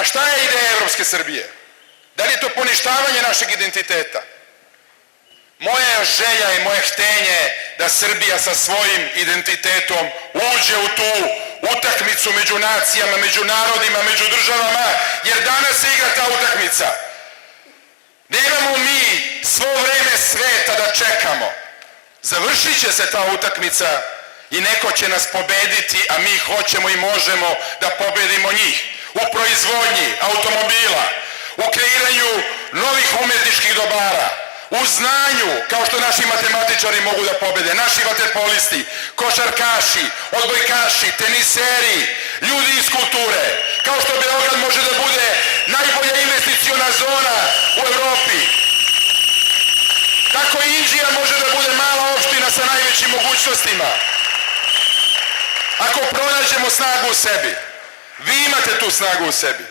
A šta je ideja Evropske Srbije? Da li je to poništavanje našeg identiteta? Moja želja i moje htenje da Srbija sa svojim identitetom uđe u tu utakmicu među nacijama, među narodima, među državama, jer danas se igra ta utakmica. Nemamo mi svo vreme sveta da čekamo. Završit će se ta utakmica i neko će nas pobediti, a mi hoćemo i možemo da pobedimo njih u proizvodnji automobila, u kreiranju novih umetničkih dobara, u znanju, kao što naši matematičari mogu da pobede, naši vaterpolisti, košarkaši, odbojkaši, teniseri, ljudi iz kulture, kao što Beograd može da bude najbolja investiciona zona u Evropi, tako i Inđija može da bude mala opština sa najvećim mogućnostima. Ako pronađemo snagu u sebi, vi imate tu snagu u sebi.